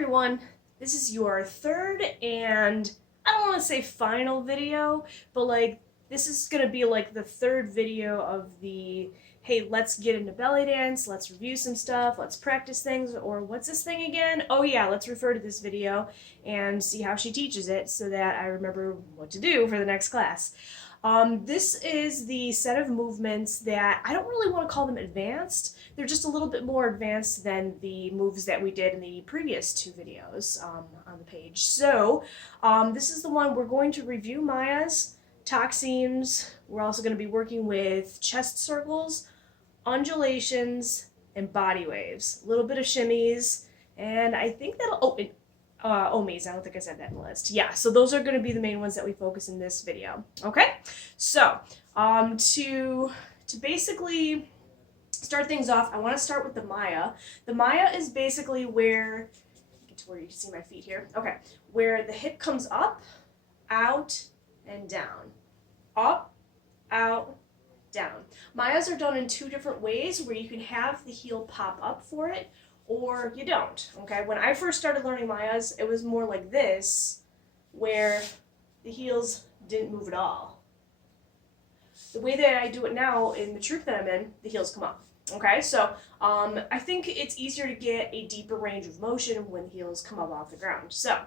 everyone, this is your third and I don't want to say final video, but this is going to be like the third video of the hey, let's get into belly dance, let's review some stuff, let's practice things, or what's this thing again? Oh yeah, let's refer to this video and see how she teaches it so that I remember what to do for the next class. This is the set of movements that I don't really want to call them advanced. They're just a little bit more advanced than the moves that we did in the previous two videos on the page. So this is the one we're going to review Maya's, taxims. We're also going to be working with chest circles, undulations, and body waves. A little bit of shimmies, and I think that'll, ohmies, I don't think I said that in the list. Yeah, so those are going to be the main ones that we focus in this video. Okay, so to basically start things off, I want to start with the Maya. The Maya is basically where, get to where you can see my feet here. Okay, where the hip comes up, out, and down. Up, out, down. Mayas are done in two different ways where you can have the heel pop up for it or you don't. Okay, when I first started learning Mayas, it was more like this, where the heels didn't move at all. The way that I do it now in the troupe that I'm in, the heels come up. Okay, so I think it's easier to get a deeper range of motion when the heels come up off the ground. So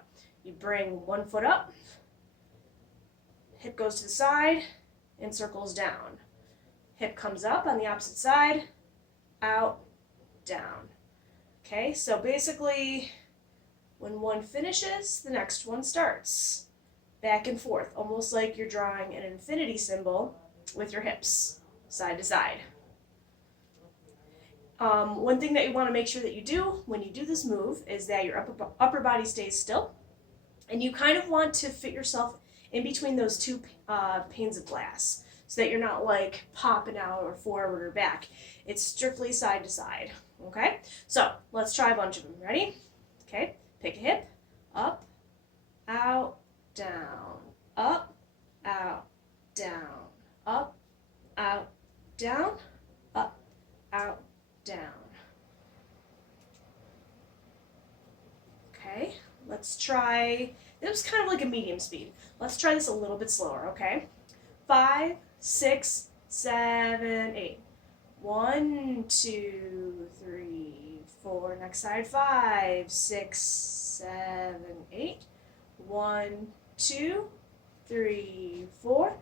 you bring one foot up, hip goes to the side, and circles down. Hip comes up on the opposite side, out, down. Okay, so basically, when one finishes, the next one starts. Back and forth, almost like you're drawing an infinity symbol with your hips, side to side. One thing that you want to make sure that you do when you do this move is that your upper body stays still, and you kind of want to fit yourself in between those two panes of glass so that you're not like popping out or forward or back. It's strictly side to side. Okay, so let's try a bunch of them. Ready? Okay, pick a hip, up, out, down, up, out, down, up, out, down, up, out, down. Okay, let's try, it was kind of like a medium speed. Let's try this a little bit slower, okay? 5, 6, 7, 8. 1, 2, 3, 4. Next side, 5, 6, 7, 8. 1, 2, 3, 4,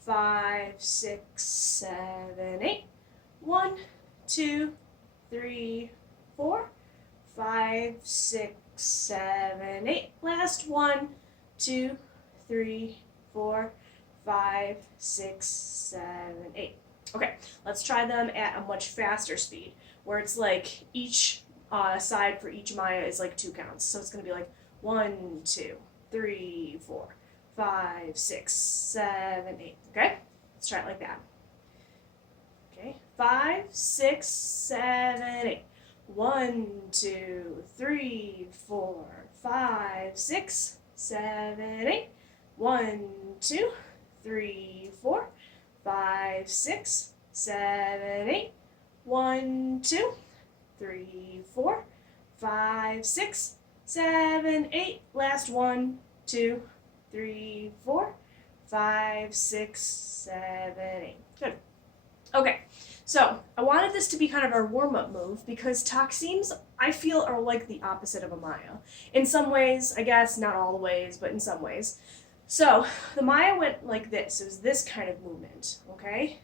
5, 6, 7, 8. 1, 2, 3, 4, 5, 6, 7, 8. Last 1, 2, 3, 4, 5, 6, 7, 8. Okay, let's try them at a much faster speed, where it's like each side for each Maya is like 2 counts. So it's going to be like 1, 2, 3, 4, 5, 6, 7, 8. Okay, let's try it like that. Okay, 5, 6, 7, 8. 1, 2, 3, 4, 5, 6, 7, 8. 1, 2, 3, 4, 5, 6, 7, 8. 1, 2, 3, 4, 5, 6, 7, 8. Last 1, 2, 3, 4, 5, 6, 7, 8. Good. Okay, so I wanted this to be kind of our warm-up move because taxims, I feel, are like the opposite of a Maya. In some ways, I guess, not all the ways, but in some ways. So the Maya went like this. It was this kind of movement, okay?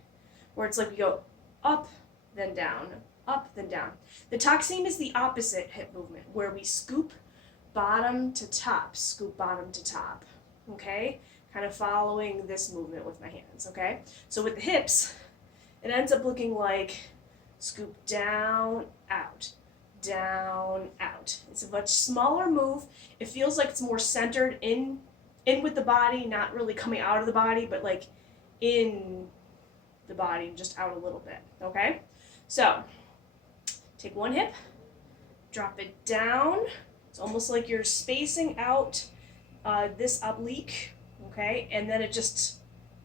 Where it's like we go up, then down, up, then down. The taxim is the opposite hip movement, where we scoop bottom to top, scoop bottom to top, okay? Kind of following this movement with my hands, okay? So with the hips, it ends up looking like scoop down, out, down, out. It's a much smaller move. It feels like it's more centered in with the body, not really coming out of the body, but like in the body, just out a little bit, okay? So, take one hip, drop it down. It's almost like you're spacing out this oblique, okay? And then it just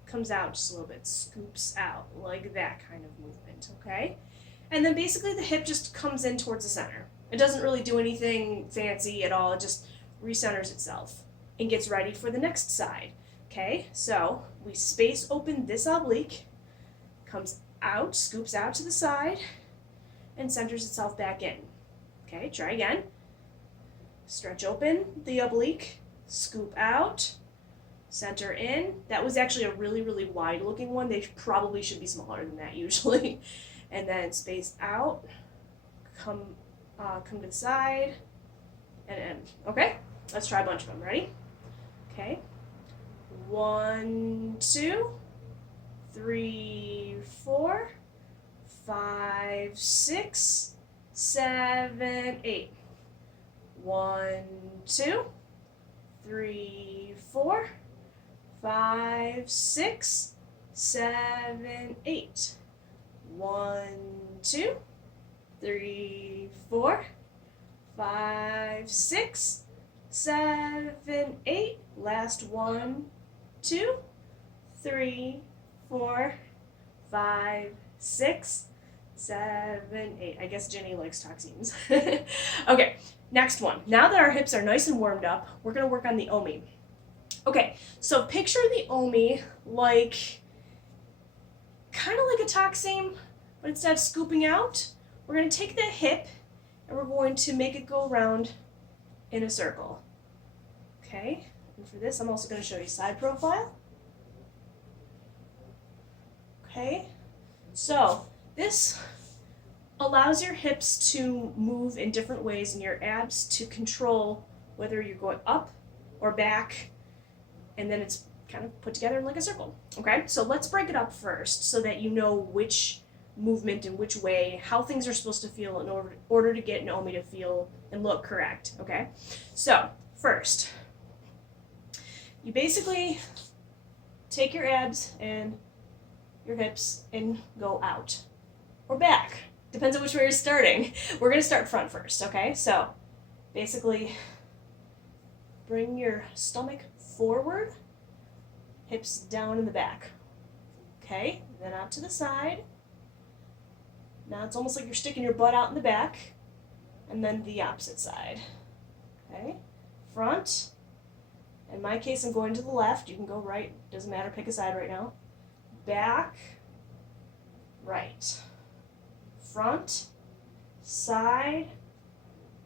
comes out just a little bit, scoops out, like that kind of movement, okay? And then basically the hip just comes in towards the center. It doesn't really do anything fancy at all. It just recenters itself and gets ready for the next side. Okay, so we space open this oblique, comes out, scoops out to the side, and centers itself back in. Okay, try again. Stretch open the oblique, scoop out, center in. That was actually a really, really wide looking one. They probably should be smaller than that usually. And then space out, come to the side, and end. Okay, let's try a bunch of them. Ready? Okay. 1, 2, 3, 4, 5, 6, 7, 8. 1, 2, 3, 4, 5, 6, 7, 8. 1, 2, 3, 4, 5, 6, 7, 8. Last 1, 2, 3, 4, 5, 6, 7, 8. I guess Jenny likes taxims. Okay, next one. Now that our hips are nice and warmed up, we're going to work on the omi. Okay, so picture the omi like, kind of like a taxim, but instead of scooping out, we're going to take the hip and we're going to make it go around in a circle. Okay, and for this I'm also going to show you side profile. Okay, so this allows your hips to move in different ways and your abs to control whether you're going up or back, and then it's kind of put together in like a circle. Okay, so let's break it up first so that you know which movement and which way, how things are supposed to feel in order to get an omi to feel and look correct. Okay, so first, you basically take your abs and your hips and go out or back. Depends on which way you're starting. We're going to start front first, okay? So basically bring your stomach forward, hips down in the back. Okay, then out to the side. Now it's almost like you're sticking your butt out in the back, and then the opposite side. Okay, front. In my case, I'm going to the left. You can go right, doesn't matter, pick a side right now. Back, right. Front, side,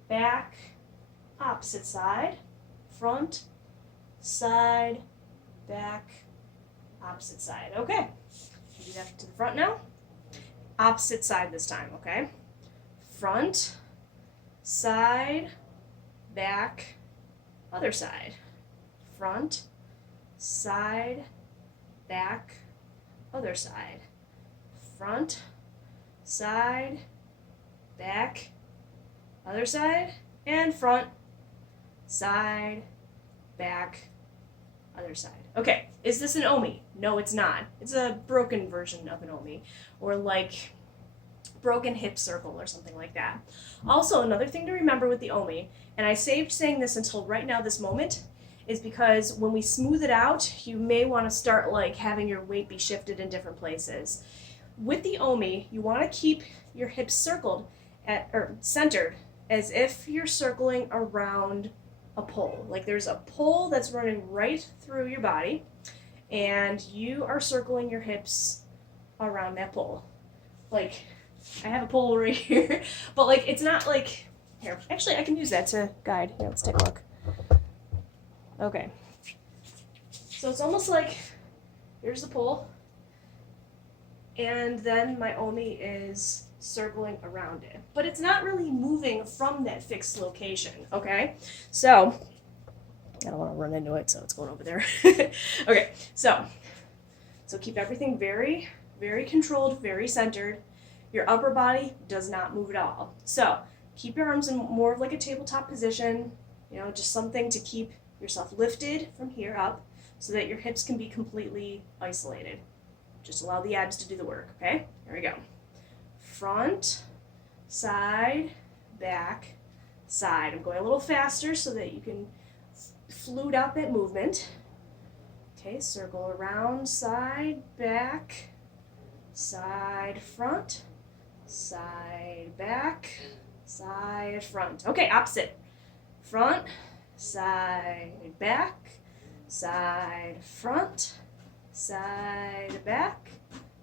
back, opposite side. Front, side, back, opposite side. Okay, do that to the front now. Opposite side this time, okay? Front, side, back, other side. Front, side, back, other side. Front, side, back, other side, and front, side, back, other side. Okay, is this an omi? No, it's not. It's a broken version of an omi, or like broken hip circle or something like that. Also, another thing to remember with the omi, and I saved saying this until right now, this moment, is because when we smooth it out, you may want to start like having your weight be shifted in different places. With the omi, you want to keep your hips circled or centered as if you're circling around a pole. Like there's a pole that's running right through your body, and you are circling your hips around that pole. Like, I have a pole right here, but like it's not like, here, actually I can use that to guide. Here, let's take a look. Okay, so it's almost like here's the pole, and then my omi is circling around it, but it's not really moving from that fixed location. Okay, so I don't want to run into it, so it's going over there. Okay, so keep everything very, very controlled, very centered. Your upper body does not move at all. So keep your arms in more of like a tabletop position, you know, just something to keep yourself lifted from here up so that your hips can be completely isolated. Just allow the abs to do the work, okay? Here we go. Front, side, back, side. I'm going a little faster so that you can flute out that movement. Okay, circle around, side, back, side, front, side, back, side, front. Okay, opposite. Front, side, back, side, front, side, back,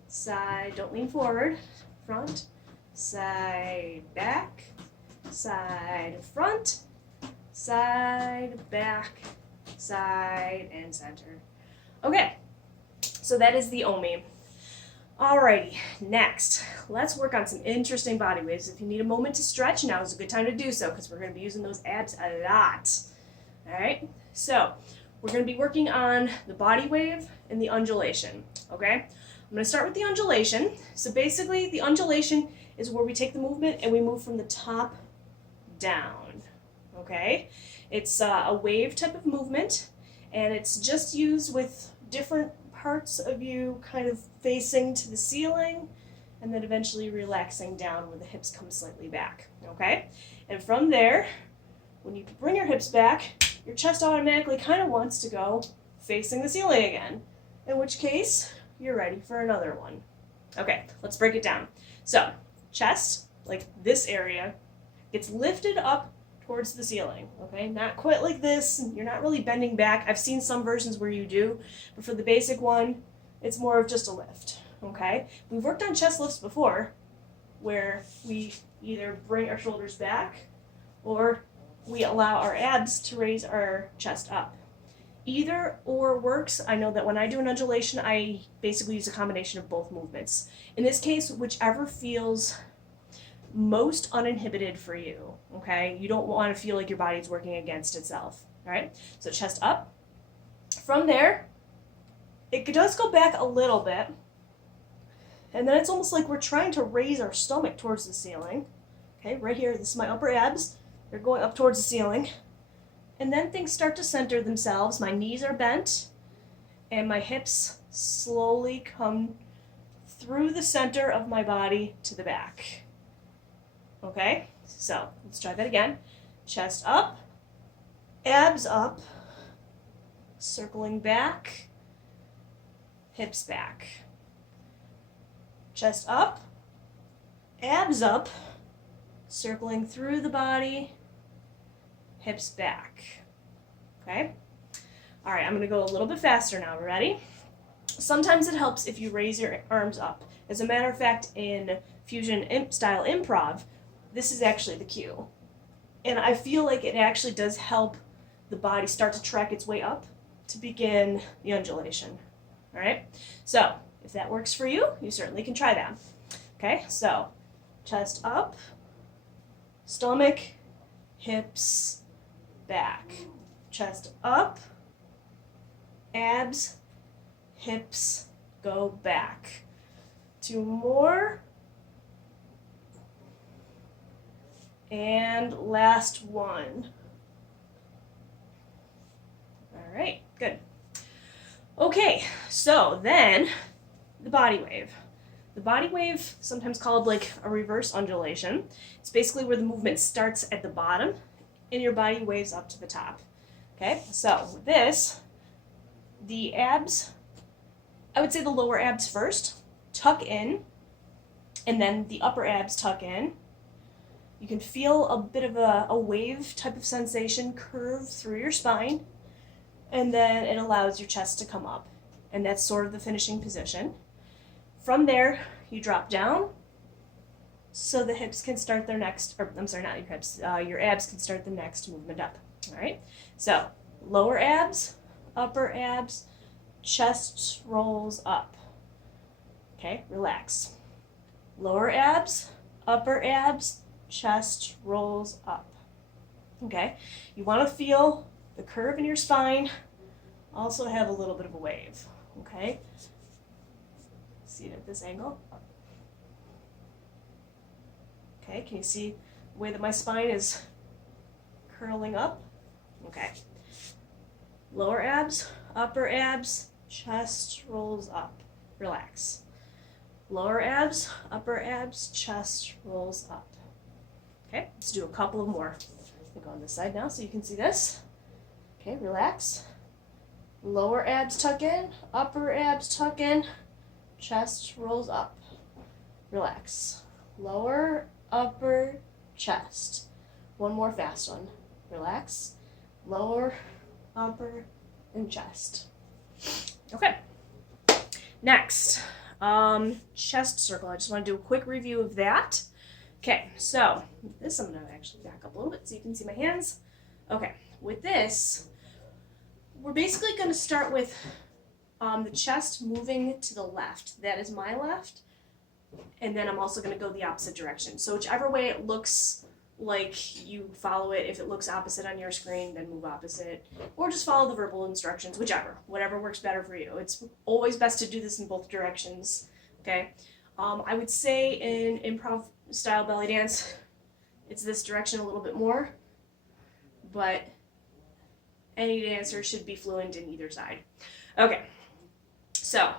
side, don't lean forward, front, side, back, side, front, side, back, side, and center. Okay, so that is the OMI. Alrighty, next, let's work on some interesting body waves. If you need a moment to stretch, now is a good time to do so because we're going to be using those abs a lot. Alright, so we're going to be working on the body wave and the undulation. Okay, I'm going to start with the undulation. So basically, the undulation is where we take the movement and we move from the top down. Okay, it's a wave type of movement, and it's just used with different parts of you kind of facing to the ceiling and then eventually relaxing down where the hips come slightly back, okay? And from there, when you bring your hips back, your chest automatically kind of wants to go facing the ceiling again, in which case you're ready for another one. Okay, let's break it down. So, chest, like this area, gets lifted up towards the ceiling, okay? Not quite like this, you're not really bending back. I've seen some versions where you do, but for the basic one, it's more of just a lift, okay? We've worked on chest lifts before, where we either bring our shoulders back, or we allow our abs to raise our chest up. Either or works. I know that when I do an undulation, I basically use a combination of both movements. In this case, whichever feels most uninhibited for you, okay? You don't want to feel like your body's working against itself, all right? So chest up. From there, it does go back a little bit, and then it's almost like we're trying to raise our stomach towards the ceiling, okay? Right here, this is my upper abs. They're going up towards the ceiling, and then things start to center themselves. My knees are bent, and my hips slowly come through the center of my body to the back. Okay, so let's try that again. Chest up, abs up, circling back, hips back. Chest up, abs up, circling through the body, hips back. Okay? All right, I'm going to go a little bit faster now. Ready? Sometimes it helps if you raise your arms up. As a matter of fact, in fusion style improv, this is actually the cue. And I feel like it actually does help the body start to track its way up to begin the undulation. All right? So, if that works for you, you certainly can try that. Okay? So, chest up, stomach, hips, back. Chest up, abs, hips, go back. 2 more. And last one. All right, good. Okay, so then the body wave. The body wave, sometimes called like a reverse undulation, it's basically where the movement starts at the bottom and your body waves up to the top. Okay, so with this, the abs, I would say the lower abs first, tuck in, and then the upper abs tuck in. You can feel a bit of a wave type of sensation curve through your spine, and then it allows your chest to come up. And that's sort of the finishing position. From there, you drop down so the hips can start their next, or I'm sorry, not your hips, your abs can start the next movement up. All right? So, lower abs, upper abs, chest rolls up. Okay, relax. Lower abs, upper abs, chest rolls up. Okay, you want to feel the curve in your spine, also have a little bit of a wave. Okay, see it at this angle. Okay, can you see the way that my spine is curling up? Okay, lower abs, upper abs, chest rolls up. Relax. Lower abs, upper abs, chest rolls up. Okay, let's do a couple of more. We'll go on this side now so you can see this. Okay, relax. Lower abs tuck in, upper abs tuck in, chest rolls up. Relax. Lower, upper, chest. One more fast one. Relax. Lower, upper, and chest. Okay. Next, chest circle. I just want to do a quick review of that. Okay, so this I'm going to actually back up a little bit so you can see my hands. Okay, with this, we're basically going to start with the chest moving to the left. That is my left. And then I'm also going to go the opposite direction. So whichever way it looks like you follow it. If it looks opposite on your screen, then move opposite. Or just follow the verbal instructions, whichever. Whatever works better for you. It's always best to do this in both directions. Okay? I would say in improv style belly dance, it's this direction a little bit more. But any dancer should be fluent in either side. Okay. So,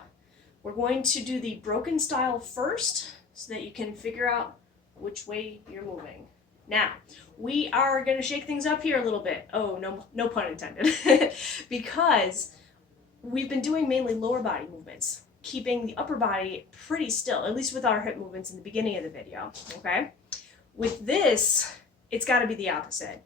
we're going to do the broken style first so that you can figure out which way you're moving. Now, we are going to shake things up here a little bit. Oh, no pun intended. Because we've been doing mainly lower body movements, keeping the upper body pretty still, at least with our hip movements in the beginning of the video, okay? With this, it's got to be the opposite.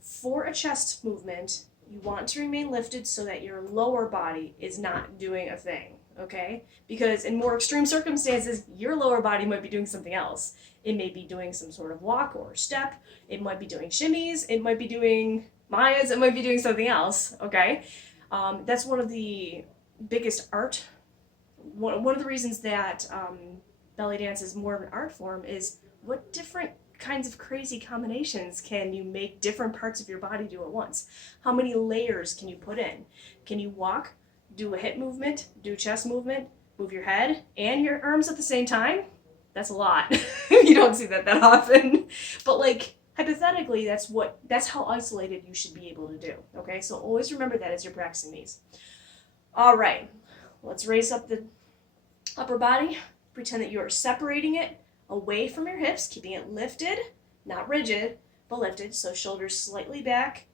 For a chest movement, you want to remain lifted so that your lower body is not doing a thing, okay? Because in more extreme circumstances, your lower body might be doing something else. It may be doing some sort of walk or step. It might be doing shimmies. It might be doing Mayas. It might be doing something else, okay? That's one of the biggest art. One of the reasons that belly dance is more of an art form is what different kinds of crazy combinations can you make different parts of your body do at once? How many layers can you put in? Can you walk, do a hip movement, do a chest movement, move your head and your arms at the same time? That's a lot. You don't see that often. But like, hypothetically, that's how isolated you should be able to do. Okay, so always remember that as you're practicing these. All right, let's raise up the upper body. Pretend that you are separating it away from your hips, keeping it lifted, not rigid, but lifted. So shoulders slightly back,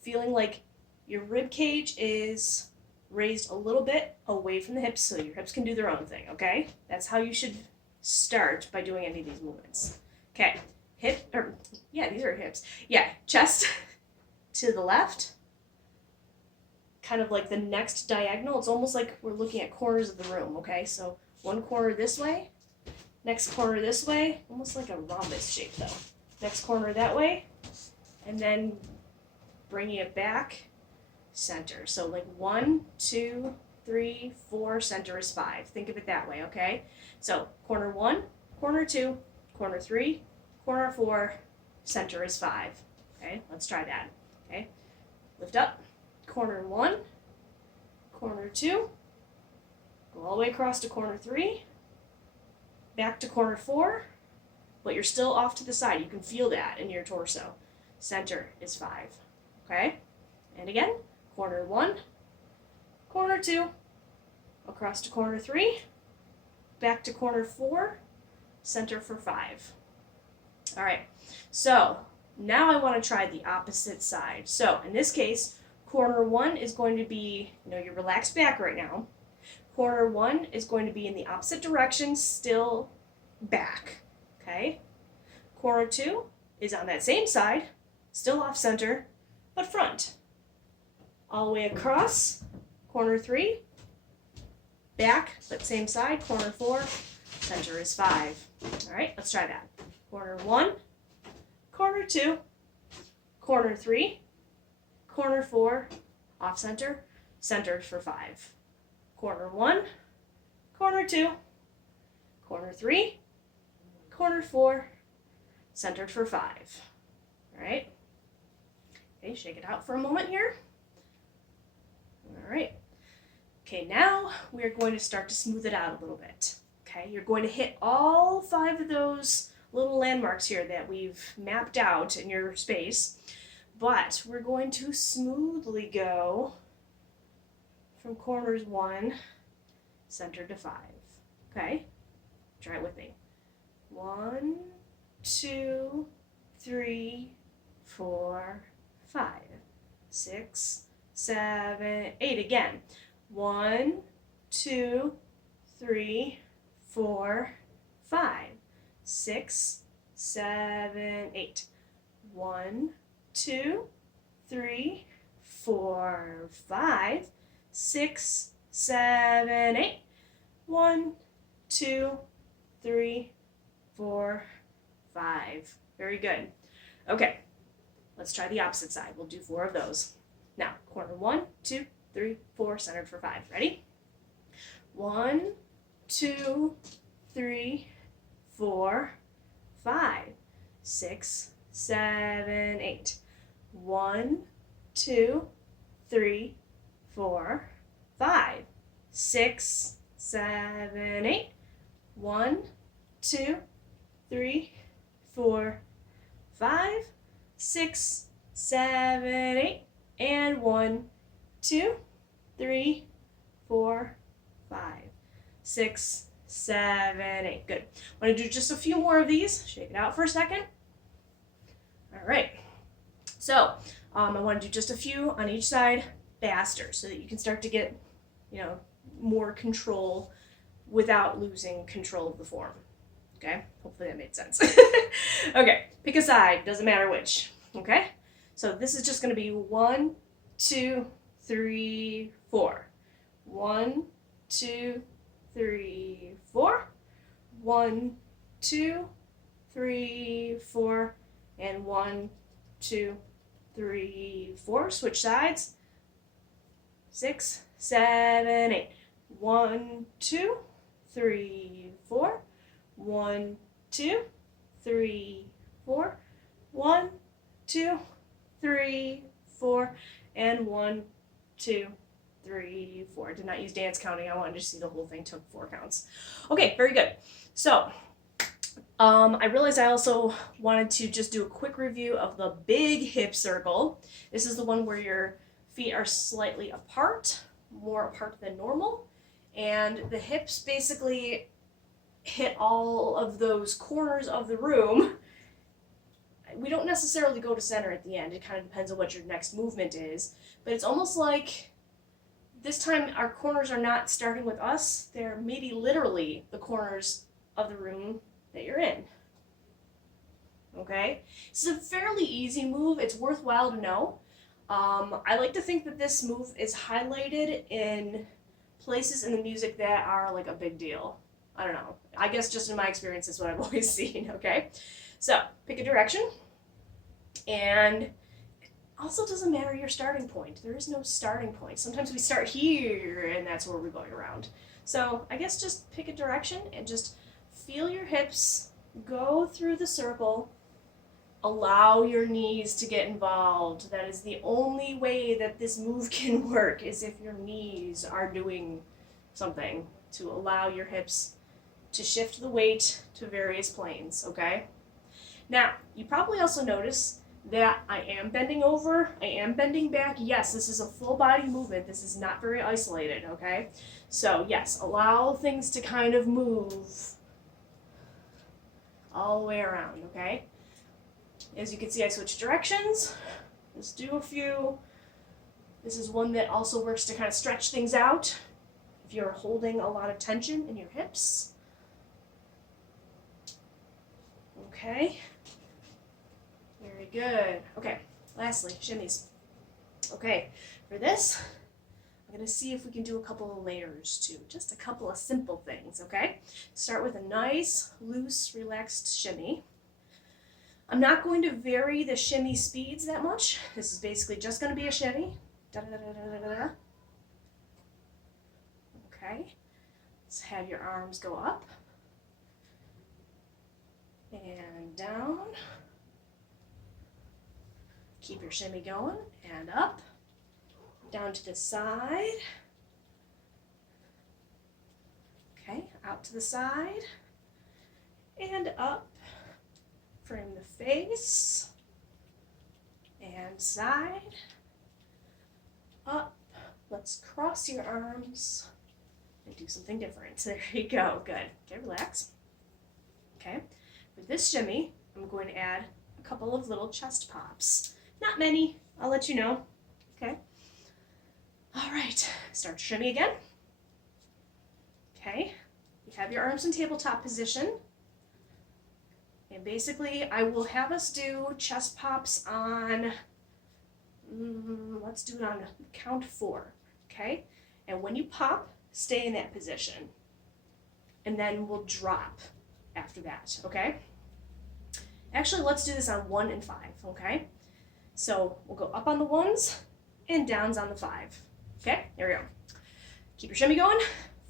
feeling like your rib cage is raised a little bit away from the hips so your hips can do their own thing, okay? That's how you should start by doing any of these movements. Okay, these are hips. Yeah, chest to the left, kind of like the next diagonal. It's almost like we're looking at corners of the room, okay? So one corner this way, next corner this way, almost like a rhombus shape though. Next corner that way, and then bringing it back, center. So like 1, 2, 3, 4, center is 5. Think of it that way, okay? So corner 1, corner 2, corner 3, corner 4, center is 5. Okay, let's try that. Okay, lift up, corner 1, corner 2, go all the way across to corner 3, back to corner 4, but you're still off to the side. You can feel that in your torso. Center is 5. Okay, and again, corner 1, corner 2, across to corner 3, back to corner 4, center for 5. All right, so now I want to try the opposite side. So in this case, corner 1 is going to be, you're relaxed back right now. Corner 1 is going to be in the opposite direction, still back, okay? Corner 2 is on that same side, still off center, but front. All the way across, corner 3, back, but same side, corner 4, center is 5. All right, let's try that. Corner 1, corner 2, corner 3, corner 4, off center, centered for 5. Corner 1, corner 2, corner 3, corner 4, centered for 5. All right. Okay, shake it out for a moment here. All right. Okay, now we're going to start to smooth it out a little bit. Okay, you're going to hit all 5 of those little landmarks here that we've mapped out in your space, but we're going to smoothly go from corners 1, center to 5. Okay, try it with me. 1, 2, 3, 4, 5, 6, 7, 8. Again. 1, 2, 3, 4, 5, 6, 7, 8. 1, 2, 3, 4, 5, 6, 7, 8. 1, 2, 3, 4, 5. Very good. Okay, let's try the opposite side. We'll do 4 of those. Now, corner 1, 2, 3, 4, centered for 5. Ready? 1, 2, 3, 4, 5, 6, 7, 8. 1, 2, 3, 4, 5, 6, 7, 8. 1, 2, 3, 4, 5, 6, 7, 8. And 1, 2, 3, 4, 5, 6, 7, 8. Good. I'm going to do just a few more of these. Shake it out for a second. All right. So I want to do just a few on each side faster so that you can start to get, more control without losing control of the form. Okay? Hopefully that made sense. Okay. Pick a side. Doesn't matter which. Okay? So this is just going to be 1, 2, 3, 4. 1, 2, 3, 4. 1, 2, 3, 4. And 1, 2, 3, 4. Switch sides. 6, 7, 8. 1, 2, 3, 4. 1, 2, 3, 4. 1, 2, 3, 4. And 1, 2, 3, 4. I did not use dance counting. I wanted to see the whole thing took 4 counts. Okay, very good. So, I realized I also wanted to just do a quick review of the big hip circle. This is the one where your feet are slightly apart, more apart than normal, and the hips basically hit all of those corners of the room. We don't necessarily go to center at the end. It kind of depends on what your next movement is, but it's almost like this time our corners are not starting with us. They're maybe literally the corners of the room that you're in. Okay? This is a fairly easy move. It's worthwhile to know. I like to think that this move is highlighted in places in the music that are like a big deal. I don't know. I guess just in my experience, that's what I've always seen, okay? So, pick a direction. And it also doesn't matter your starting point. There is no starting point. Sometimes we start here, and that's where we're going around. So, I guess just pick a direction and just feel your hips go through the circle. Allow your knees to get involved. That is the only way that this move can work, is if your knees are doing something to allow your hips to shift the weight to various planes, okay? Now, you probably also notice that I am bending over, I am bending back. Yes, this is a full body movement. This is not very isolated, okay? So, yes, allow things to kind of move all the way around, okay? As you can see, I switched directions. Let's do a few. This is one that also works to kind of stretch things out if you're holding a lot of tension in your hips. Okay. Very good. Okay, lastly, shimmies. Okay, for this, I'm going to see if we can do a couple of layers too. Just a couple of simple things, okay? Start with a nice, loose, relaxed shimmy. I'm not going to vary the shimmy speeds that much. This is basically just going to be a shimmy. Da-da-da-da-da-da-da. Okay. Let's have your arms go up and down. Keep your shimmy going and up, down to the side. Okay, out to the side and up. Frame the face and side, up. Let's cross your arms and do something different. There you go. Good. Okay, relax. Okay, for this shimmy, I'm going to add a couple of little chest pops. Not many. I'll let you know. Okay. All right. Start shimmy again. Okay. You have your arms in tabletop position. And basically, I will have us do chest pops on, let's do it on count 4, okay? And when you pop, stay in that position. And then we'll drop after that, okay? Actually, let's do this on 1 and 5, okay? So we'll go up on the 1s and downs on the 5. Okay, here we go. Keep your shimmy going.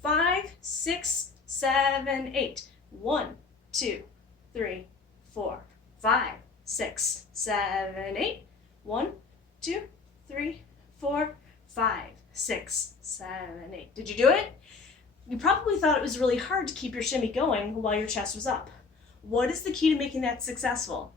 5, 6, 7, 8. 1, 2, 3, 4, 5, 6, 7, 8. 1, 2, 3, 4, 5, 6, 7, 8. Did you do it? You probably thought it was really hard to keep your shimmy going while your chest was up. What is the key to making that successful?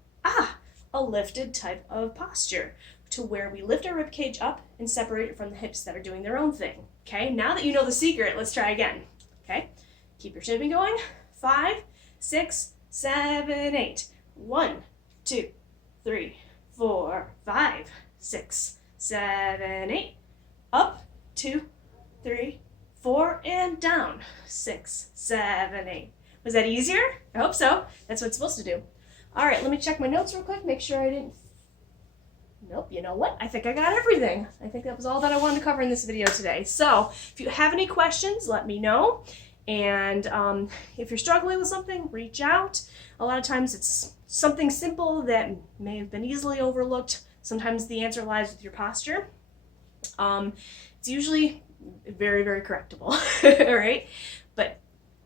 A lifted type of posture, to where we lift our rib cage up and separate it from the hips that are doing their own thing. Okay, now that you know the secret, let's try again. Okay, keep your shimmy going. 5, 6, 7, 8. 1, 2, 3, 4, 5, 6, 7, 8. Up, 2, 3, 4, and down. 6, 7, 8. Was that easier? I hope so. That's what it's supposed to do. All right, let me check my notes real quick, make sure I didn't... Nope, you know what? I think I got everything. I think that was all that I wanted to cover in this video today. So, if you have any questions, let me know. And if you're struggling with something, reach out. A lot of times it's something simple that may have been easily overlooked. Sometimes the answer lies with your posture. It's usually very, very correctable, all right? But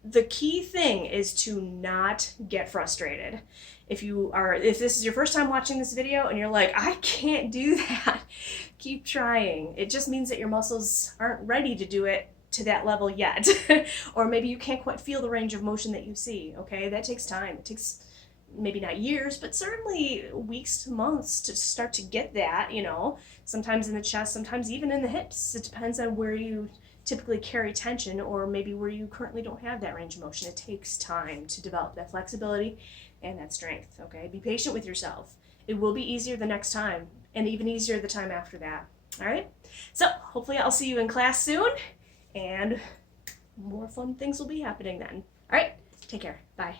the key thing is to not get frustrated. If this is your first time watching this video and you're like, I can't do that, keep trying. It just means that your muscles aren't ready to do it to that level yet. Or maybe you can't quite feel the range of motion that you see, okay? That takes time. It takes maybe not years, but certainly weeks to months to start to get that, you know, sometimes in the chest, sometimes even in the hips. It depends on where you typically carry tension, or maybe where you currently don't have that range of motion. It takes time to develop that flexibility and that strength, okay? Be patient with yourself. It will be easier the next time, and even easier the time after that, all right? So hopefully I'll see you in class soon, and more fun things will be happening then. All right, take care, bye.